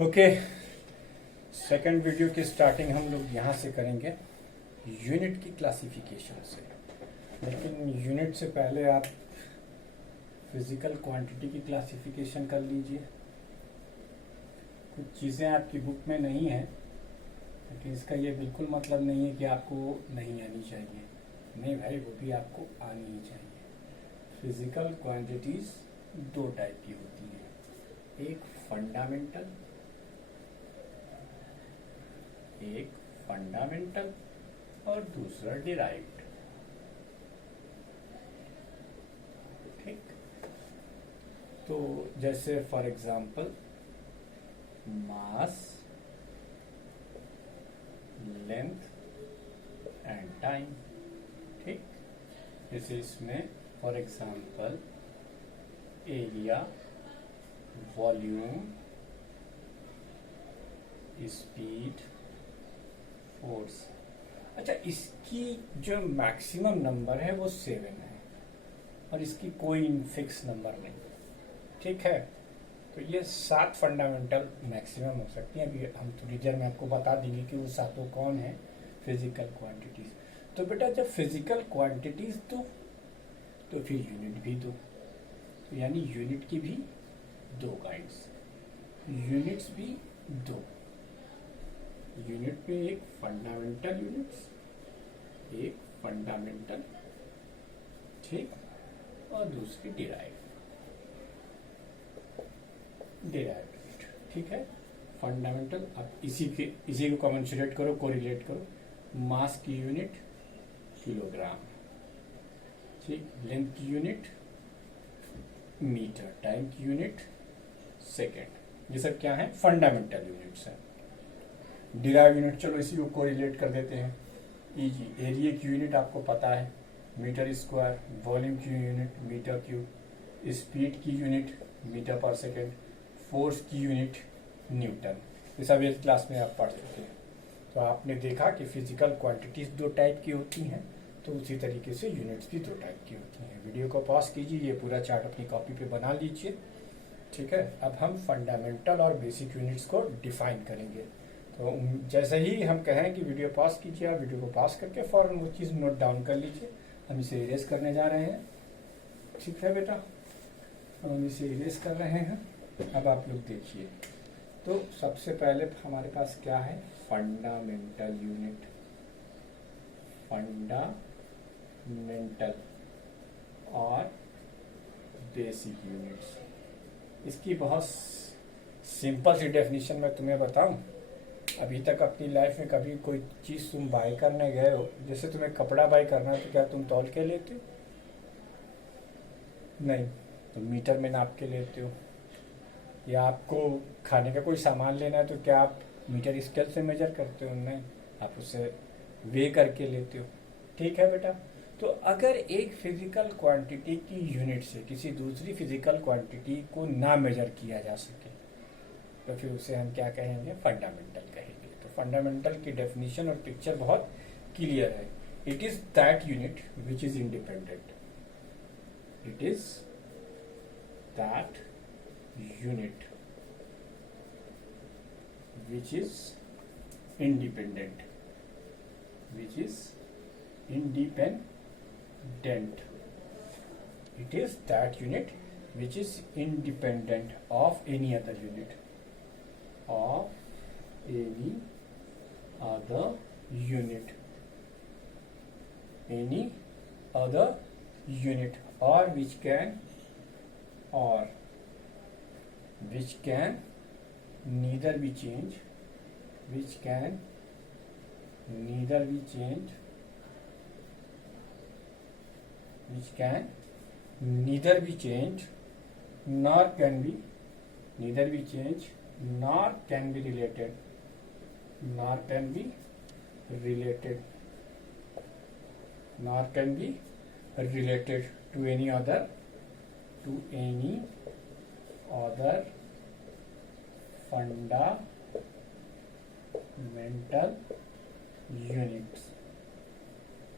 Okay, second video की starting हम लोग यहाँ से करेंगे यूनिट की क्लासिफिकेशन से। लेकिन यूनिट से पहले आप फिजिकल क्वांटिटी की क्लासिफिकेशन कर लीजिए। कुछ चीज़ें आपकी बुक में नहीं है, लेकिन इसका ये बिल्कुल मतलब नहीं है कि आपको नहीं आनी चाहिए। नहीं भाई, वो भी आपको आनी ही चाहिए। फिजिकल क्वांटिटीज दो टाइप की होती हैं, एक फंडामेंटल और दूसरा डिराइव्ड। ठीक, तो जैसे for example mass, length and time. ठीक, जैसे इसमें for example area, volume, speed, force. अच्छा, इसकी जो मैक्सिमम नंबर है वो 7 है और इसकी कोई फिक्स नंबर नहीं। ठीक है, तो ये 7 फंडामेंटल मैक्सिमम हो सकती हैं। अभी हम थोड़ी देर में आपको बता देंगे कि वो सातों कौन है फिजिकल क्वांटिटीज। तो बेटा, जब फिजिकल क्वांटिटीज दो तो फिर यूनिट भी दो, तो यानी यूनिट की भी दो काइंड्स, यूनिट्स भी दो। यूनिट में एक फंडामेंटल यूनिट्स, एक फंडामेंटल, ठीक, और दूसरी डिराइव्ड। ठीक है, फंडामेंटल। अब इसी को कमेंसुरेट करो, कोरिलेट करो। मास की यूनिट किलोग्राम, ठीक, लेंथ की यूनिट मीटर, टाइम की यूनिट सेकेंड। ये सब क्या है? फंडामेंटल यूनिट्स है। डिराइव यूनिट, चलो इसी को कोरिलेट कर देते हैं। इजी, एरिया की यूनिट आपको पता है मीटर स्क्वायर, वॉल्यूम की यूनिट मीटर क्यूब, स्पीड की यूनिट मीटर पर सेकेंड, फोर्स की यूनिट न्यूटन। ये सब 8th क्लास में आप पढ़ चुके हैं। तो आपने देखा कि फिजिकल क्वांटिटीज दो टाइप की होती हैं, तो उसी तरीके से यूनिट्स भी दो टाइप की होती हैं। वीडियो को पॉज कीजिए, ये पूरा चार्ट अपनी कॉपी पे बना लीजिए। ठीक है, अब हम फंडामेंटल और बेसिक यूनिट्स को डिफाइन करेंगे। तो जैसे ही हम कहें कि वीडियो पॉज कीजिए, आप वीडियो को पॉज करके फौरन वो चीज़ नोट डाउन कर लीजिए। हम इसे इरेज करने जा रहे हैं। ठीक है बेटा, हम इसे इरेज कर रहे हैं। अब आप लोग देखिए, तो सबसे पहले हमारे पास क्या है? फंडामेंटल यूनिट, फंडामेंटल और बेसिक यूनिट्स। इसकी बहुत सिंपल सी डेफिनेशन मैं तुम्हें बताऊं। अभी तक अपनी लाइफ में कभी कोई चीज़ तुम बाय करने गए हो, जैसे तुम्हें कपड़ा बाय करना है तो क्या तुम तौल के लेते हो? नहीं, तुम मीटर में नाप के लेते हो। या आपको खाने का कोई सामान लेना है तो क्या आप मीटर स्केल से मेजर करते हो? नहीं, आप उसे वे करके लेते हो। ठीक है बेटा, तो अगर एक फिजिकल क्वांटिटी की यूनिट से किसी दूसरी फिजिकल क्वांटिटी को ना मेजर किया जा सके तो फिर उसे हम क्या कहेंगे? फंडामेंटल कहेंगे। तो फंडामेंटल की डेफिनेशन और पिक्चर बहुत क्लियर है। It is that unit which is independent. It is that unit which is independent, which is independent. It is that unit which is independent of any other unit, of any other unit, any other unit, or which can neither be changed, which can neither be changed, which can neither be changed, nor can be neither be changed, nor can be related, nor can be related, nor can be related to any other fundamental units,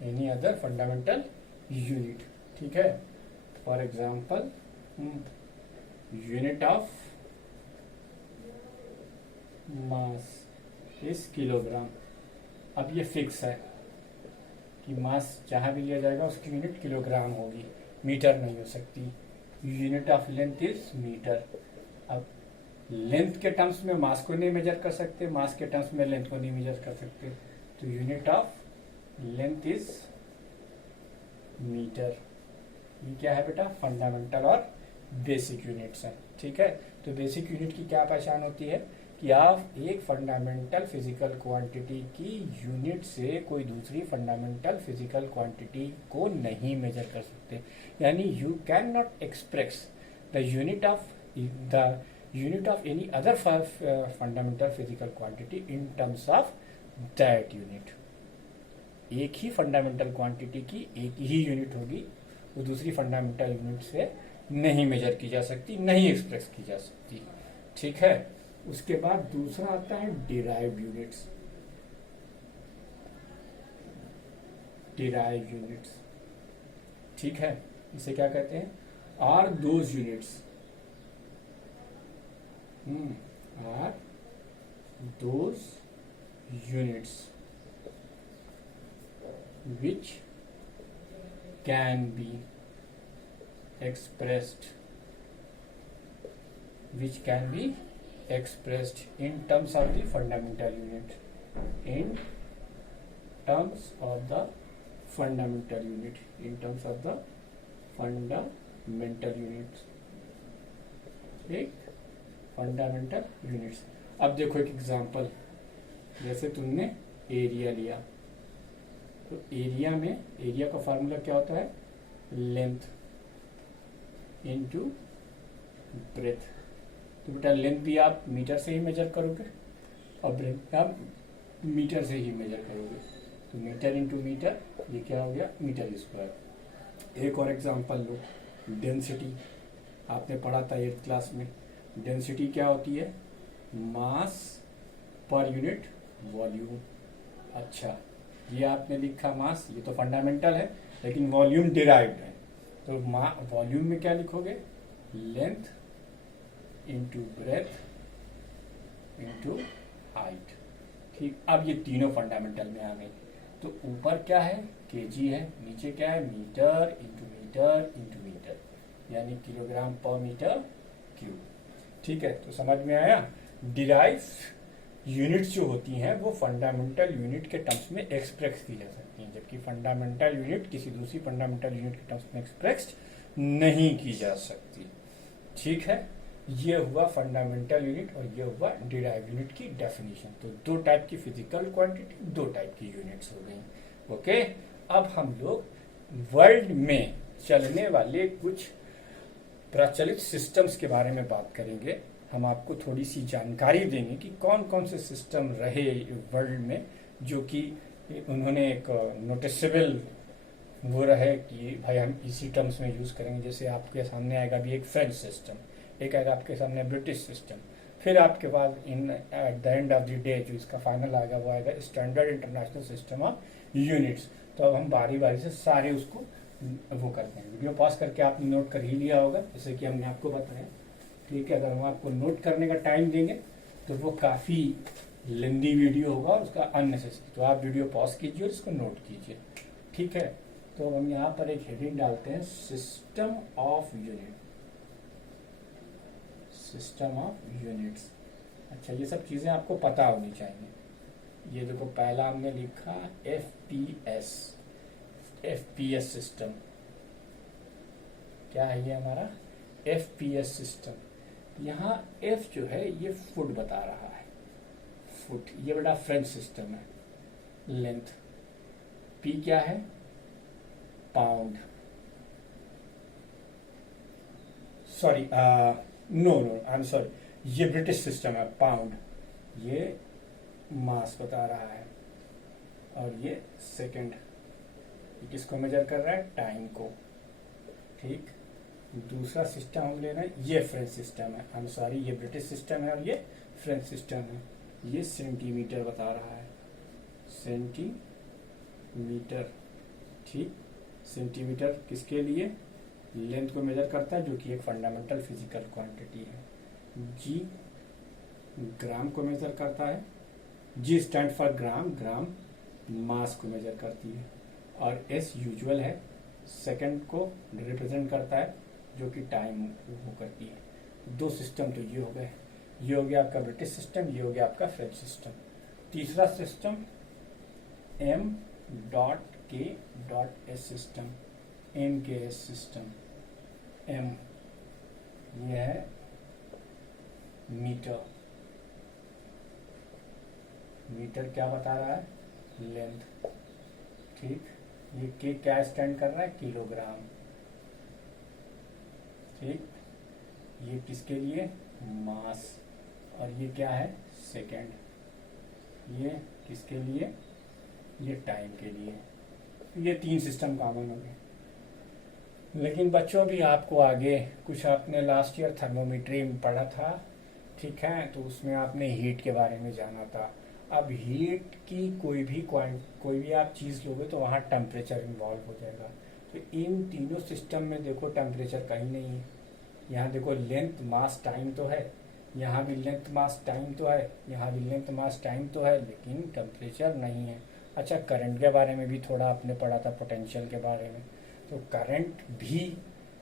any other fundamental unit. ठीक है, for example unit of mass इस kilogram. अब ये fix है कि मास जहाँ भी लिया जाएगा उसकी यूनिट किलोग्राम होगी, मीटर नहीं हो सकती। Unit of length is metre. अब लेंथ के टर्म्स में मास को नहीं मेजर कर सकते, मास के टर्म्स में लेंथ को नहीं मेजर कर सकते, तो unit of length is metre. ये क्या है बेटा? फंडामेंटल और बेसिक यूनिट्स हैं। ठीक है, तो बेसिक यूनिट की क्या पहचान होती है कि आप एक फंडामेंटल फिजिकल क्वांटिटी की यूनिट से कोई दूसरी फंडामेंटल फिजिकल क्वांटिटी को नहीं मेजर कर सकते। यानी you can not express the unit of any other fundamental physical quantity in terms of that unit. एक ही फंडामेंटल क्वांटिटी की एक ही यूनिट होगी, वो दूसरी फंडामेंटल यूनिट से नहीं मेजर की जा सकती, नहीं एक्सप्रेस की जा सकती। ठीक है, उसके बाद दूसरा आता है डिराइव्ड यूनिट्स। डिराइव्ड यूनिट्स, ठीक है, इसे क्या कहते हैं? Are those units, are those units which can be expressed in terms of the fundamental unit, in terms of the fundamental unit, in terms of the fundamental units, एक fundamental units. अब देखो एक एग्जांपल, जैसे तुमने area लिया, तो area में area का फार्मूला क्या होता है? Length into breadth. तो बेटा लेंथ भी आप मीटर से ही मेजर करोगे और ब्रेथ आप मीटर से ही मेजर करोगे, तो मीटर इनटू मीटर, ये क्या हो गया? Metre square. एक और एग्जांपल लो, डेंसिटी। आपने पढ़ा था 8th क्लास में, डेंसिटी क्या होती है? मास पर यूनिट वॉल्यूम। अच्छा, ये आपने लिखा मास, ये तो फंडामेंटल है, लेकिन वॉल्यूम डिराइव्ड है, तो वॉल्यूम में क्या लिखोगे? Length into breadth into height. ठीक, अब ये तीनों फंडामेंटल में आ गई। तो ऊपर क्या है? केजी है, नीचे क्या है? Metre into metre into metre, यानी किलोग्राम पर मीटर क्यूब। ठीक है, तो समझ में आया? डिराइव यूनिट्स जो होती हैं वो फंडामेंटल यूनिट के टर्म्स में एक्सप्रेस की जा सकती हैं, जबकि फंडामेंटल यूनिट किसी दूसरी फंडामेंटल यूनिट के टर्म्स में एक्सप्रेस नहीं की जा सकती। ठीक है, ये हुआ फंडामेंटल यूनिट और ये हुआ डिराइव यूनिट की डेफिनेशन। तो दो टाइप की फिजिकल क्वांटिटी, दो टाइप की यूनिट्स हो गई। ओके, अब हम लोग वर्ल्ड में चलने वाले कुछ प्रचलित सिस्टम्स के बारे में बात करेंगे। हम आपको थोड़ी सी जानकारी देंगे कि कौन कौन से सिस्टम रहे वर्ल्ड में, जो कि उन्होंने एक नोटिसेबल वो रहे कि भाई हम इसी टर्म्स में यूज़ करेंगे। जैसे आपके सामने आएगा भी एक फ्रेंच सिस्टम, एक आएगा आपके सामने ब्रिटिश सिस्टम, फिर आपके पास at the end of the day जो इसका फाइनल आएगा वो आएगा standard international system of units. तो अब हम बारी बारी से सारे उसको वो करते हैं। वीडियो पॉज करके आपने नोट कर ही लिया होगा, जैसे कि हमने आपको बताया। ठीक है, अगर हम आपको नोट करने का टाइम देंगे तो वो काफ़ी लेंदी वीडियो होगा और उसका अननेसेसरी, तो आप वीडियो पॉज कीजिए और इसको नोट कीजिए। ठीक है, तो हम यहाँ पर एक हेडिंग डालते हैं, system of unit, system of units. अच्छा, ये सब चीज़ें आपको पता होनी चाहिए। ये देखो, पहला हमने लिखा एफपीएस, एफपीएस सिस्टम। क्या है ये हमारा? FPS system. यहाँ एफ जो है ये फुट बता रहा है, फुट, ये बड़ा फ्रेंच सिस्टम है। लेंथ, पी क्या है? Pound, sorry no I am sorry, ये ब्रिटिश सिस्टम है, पाउंड। ये मास बता रहा है और ये सेकंड, किसको मेजर कर रहा है? टाइम को। ठीक, दूसरा सिस्टम हम ले रहे हैं, ये फ्रेंच सिस्टम है, आई एम सॉरी, ये ब्रिटिश सिस्टम है और ये फ्रेंच सिस्टम है। ये सेंटीमीटर बता रहा है, सेंटीमीटर। ठीक, सेंटीमीटर किसके लिए? लेंथ को मेजर करता है, जो कि एक फंडामेंटल फिजिकल क्वांटिटी है। जी ग्राम को मेजर करता है, जी स्टैंड फॉर ग्राम, ग्राम मास को मेजर करती है, और एस यूजुअल है, सेकंड को रिप्रेजेंट करता है, जो कि टाइम वो करती है। दो सिस्टम तो ये हो गए, ये हो गया आपका ब्रिटिश सिस्टम, ये हो गया आपका फ्रेंच सिस्टम। तीसरा सिस्टम एम डॉट के डॉट एस सिस्टम, एम के एस सिस्टम। एम ये है मीटर, मीटर क्या बता रहा है, लेंथ, ठीक। ये के क्या स्टैंड कर रहा है, किलोग्राम, ठीक। ये किसके लिए, मास, और ये क्या है, सेकंड, ये किसके लिए, ये टाइम के लिए। ये तीन सिस्टम कॉमन हो गए। लेकिन बच्चों भी आपको आगे कुछ आपने लास्ट ईयर थर्मोमीट्री में पढ़ा था, ठीक है, तो उसमें आपने हीट के बारे में जाना था। अब हीट की कोई भी आप चीज़ लोगे तो वहाँ टेम्परेचर इन्वॉल्व हो जाएगा। तो इन तीनों सिस्टम में देखो टेम्परेचर कहीं नहीं है। यहाँ देखो लेंथ मास टाइम तो है, यहाँ भी लेंथ मास टाइम तो है, यहाँ भी लेंथ मास टाइम तो है, लेकिन टेम्परेचर नहीं है। अच्छा, करंट के बारे में भी थोड़ा आपने पढ़ा था, पोटेंशियल के बारे में, तो करंट भी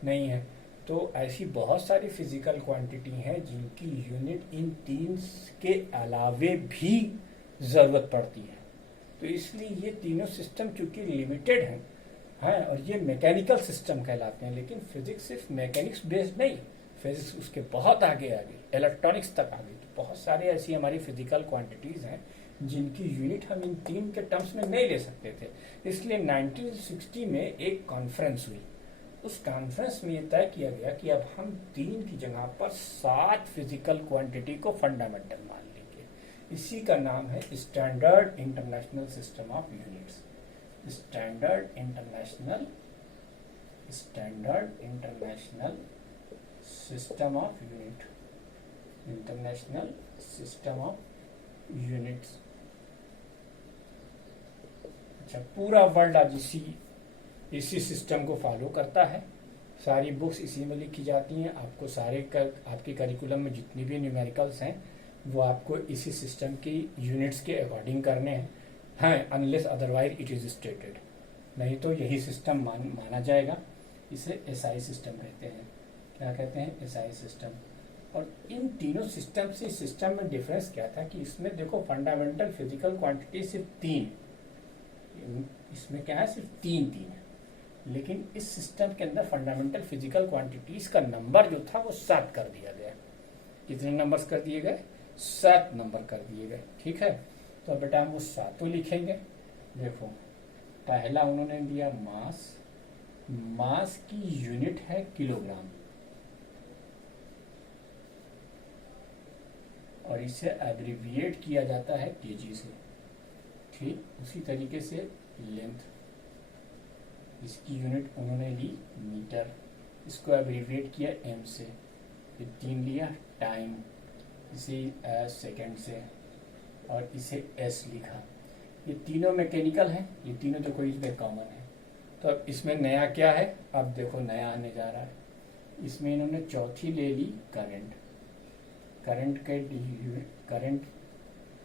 नहीं है। तो ऐसी बहुत सारी फिजिकल क्वांटिटी हैं जिनकी यूनिट इन तीन के अलावे भी ज़रूरत पड़ती है। तो इसलिए ये तीनों सिस्टम चूंकि लिमिटेड हैं, हाँ, और ये मैकेनिकल सिस्टम कहलाते हैं। लेकिन फिजिक्स सिर्फ मैकेनिक्स बेस्ड नहीं, फिजिक्स उसके बहुत आगे इलेक्ट्रॉनिक्स तक आ गई। तो बहुत सारे ऐसी हमारी फिजिकल क्वांटिटीज़ हैं जिनकी यूनिट हम इन तीन के टर्म्स में नहीं ले सकते थे। इसलिए 1960 में एक कॉन्फ्रेंस हुई। उस कॉन्फ्रेंस में ये तय किया गया कि अब हम तीन की जगह पर 7 फिजिकल क्वांटिटी को फंडामेंटल मान लेंगे। इसी का नाम है standard international system of units. Standard international system of unit, international system of units. अच्छा, पूरा वर्ल्ड आज इसी सिस्टम को फॉलो करता है। सारी बुक्स इसी में लिखी जाती हैं। आपको आपके करिकुलम में जितनी भी न्यूमेरिकल्स हैं वो आपको इसी सिस्टम की यूनिट्स के अकॉर्डिंग करने हैं, unless otherwise it is stated. नहीं तो यही सिस्टम माना जाएगा। इसे एसआई सिस्टम कहते हैं। क्या कहते हैं, एसआई सिस्टम। और इन तीनों सिस्टम से सिस्टम में डिफरेंस क्या था कि इसमें देखो फंडामेंटल फिजिकल क्वांटिटी सिर्फ 3, इसमें क्या है, सिर्फ 3 है। लेकिन इस सिस्टम के अंदर फंडामेंटल फिजिकल क्वांटिटीज का नंबर जो था वो 7 कर दिया गया। कितने नंबर्स कर दिए गए, 7 नंबर कर दिए गए, ठीक है। तो बेटा हम वो 7 लिखेंगे। देखो, पहला उन्होंने दिया मास, मास की यूनिट है किलोग्राम, और इसे एब्रिविएट किया जाता है केजी से, ठीक। उसी तरीके से लेंथ, इसकी यूनिट उन्होंने ली मीटर, इसको एब्रिविएट किया एम से। फिर 3 लिया टाइम, इसे सेकंड से, और इसे एस लिखा। ये तीनों मैकेनिकल हैं, ये तीनों तो कोई इसमें कॉमन है। तो अब इसमें नया क्या है, अब देखो नया आने जा रहा है। इसमें इन्होंने चौथी ले ली करंट। करंट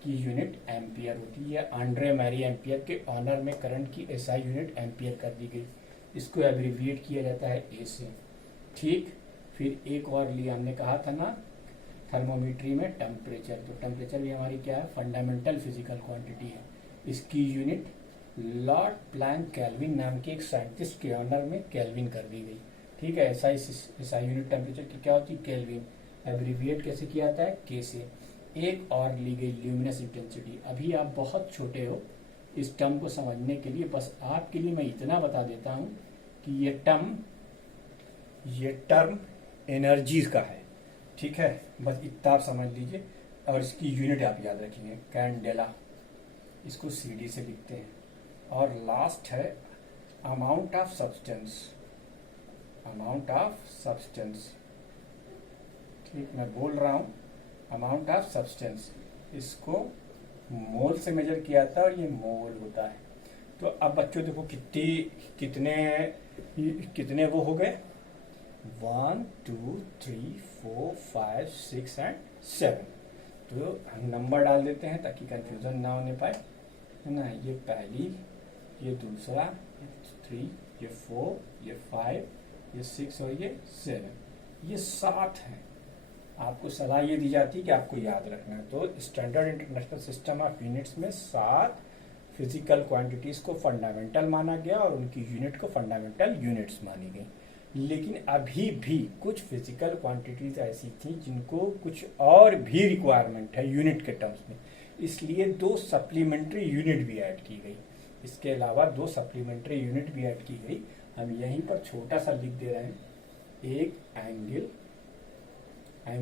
की यूनिट एम्पियर होती है। आंड्रे मैरी एम्पियर के ऑनर में करंट की एसआई यूनिट एम्पियर कर दी गई। इसको एब्रिविएट किया जाता है ए से, ठीक। फिर एक और लिया, हमने कहा था ना थर्मोमीट्री में टेम्परेचर, तो टेम्परेचर भी हमारी क्या है, फंडामेंटल फिजिकल क्वांटिटी है। इसकी यूनिट लॉर्ड प्लैंक केल्विन नाम के एक साइंटिस्ट के ऑनर में केल्विन कर दी गई, ठीक है। एसआई यूनिट टेम्परेचर की क्या होती है, केल्विन। एब्रिविएट कैसे किया जाता है, के से। एक और ली गई ल्यूमिनस इंटेंसिटी। अभी आप बहुत छोटे हो इस टर्म को समझने के लिए, बस आपके लिए मैं इतना बता देता हूं कि ये टर्म एनर्जीज का है, ठीक है। बस इतना आप समझ लीजिए, और इसकी यूनिट आप याद रखेंगे, कैंडेला, इसको सीडी से लिखते हैं। और लास्ट है अमाउंट ऑफ सब्सटेंस, ठीक। मैं बोल रहा हूं अमाउंट ऑफ सब्सटेंस, इसको मोल से मेजर किया जाता है, और ये मोल होता है। तो अब बच्चों देखो कितने वो हो गए, 1 2 3 4 5 6 एंड 7। तो हम नंबर डाल देते हैं ताकि कंफ्यूजन ना होने पाए, है ना। ये पहली, ये दूसरा, ये 3, ये 4, ये 5, ये 6 और ये 7, ये 7 है। आपको सलाह ये दी जाती है कि आपको याद रखना है। तो standard international system of units में 7 फिजिकल क्वांटिटीज को फंडामेंटल माना गया और उनकी यूनिट को फंडामेंटल यूनिट्स मानी गई। लेकिन अभी भी कुछ फिजिकल क्वांटिटीज ऐसी थी जिनको कुछ और भी रिक्वायरमेंट है यूनिट के टर्म्स में, इसलिए 2 सप्लीमेंट्री यूनिट भी ऐड की गई। इसके अलावा 2 सप्लीमेंट्री यूनिट भी ऐड की गई। हम यहीं पर छोटा सा लिख दे रहे हैं, एक एंगल, एक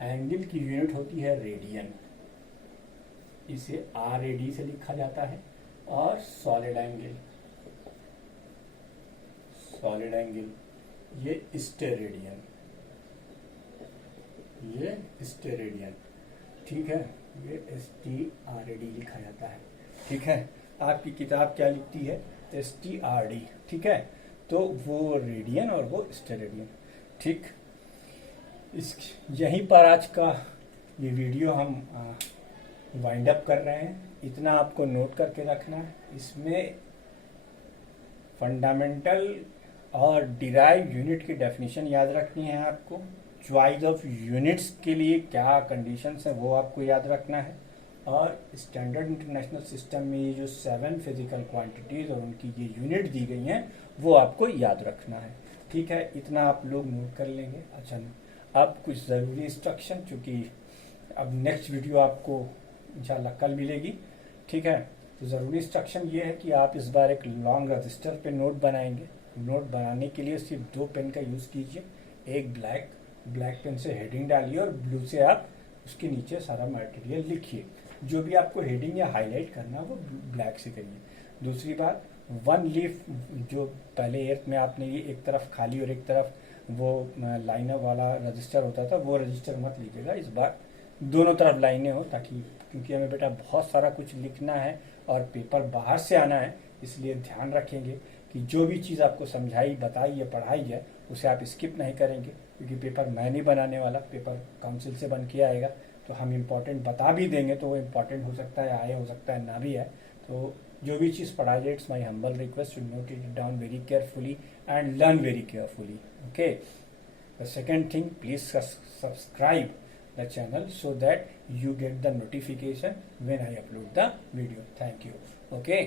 एंगल की यूनिट होती है रेडियन, इसे RAD से लिखा जाता है। और सॉलिड एंगल ये स्टेरेडियन, ठीक है, ये STRAD लिखा जाता है, ठीक है। आपकी किताब क्या लिखती है? STRD, ठीक है। तो वो रेडियन और वो स्टेरेडियन, ठीक। इस यहीं पर आज का ये वीडियो हम वाइंड अप कर रहे हैं। इतना आपको नोट करके रखना है, इसमें फंडामेंटल और डिराइव यूनिट की डेफिनेशन याद रखनी है आपको। चॉइस ऑफ यूनिट्स के लिए क्या कंडीशंस है वो आपको याद रखना है। और स्टैंडर्ड इंटरनेशनल सिस्टम में ये जो 7 फिजिकल क्वांटिटीज और उनकी ये यूनिट दी गई हैं वो आपको याद रखना है, ठीक है। इतना आप लोग नोट कर लेंगे। अच्छा, अब कुछ ज़रूरी इंस्ट्रक्शन, चूँकि अब नेक्स्ट वीडियो आपको इंशाल्लाह कल मिलेगी, ठीक है। तो ज़रूरी इंस्ट्रक्शन ये है कि आप इस बार एक लॉन्ग रजिस्टर पे नोट बनाएंगे। नोट बनाने के लिए सिर्फ 2 पेन का यूज़ कीजिए। एक ब्लैक पेन से हेडिंग डालिए और ब्लू से आप उसके नीचे सारा मटेरियल लिखिए। जो भी आपको हेडिंग या हाईलाइट करना है वो ब्लैक से करिए। दूसरी बात, 1 लीफ जो पहले एर्थ में आपने ये एक तरफ खाली और एक तरफ वो लाइनर वाला रजिस्टर होता था, वो रजिस्टर मत लीजिएगा। इस बार दोनों तरफ लाइनें हो, ताकि क्योंकि हमें बेटा बहुत सारा कुछ लिखना है और पेपर बाहर से आना है, इसलिए ध्यान रखेंगे कि जो भी चीज़ आपको समझाई, बताई या पढ़ाई है उसे आप स्किप नहीं करेंगे। क्योंकि पेपर मैं नहीं बनाने वाला, पेपर काउंसिल से बन के आएगा। तो हम इम्पोर्टेंट बता भी देंगे तो वो इम्पोर्टेंट हो सकता है आए, हो सकता है ना भी आए। तो जो भी चीज़ पढ़ाई जाए, it's my humble request to note it down very carefully and learn very carefully, okay. The second thing, please subscribe the channel so that you get the notification when I upload the video. Thank you. Okay.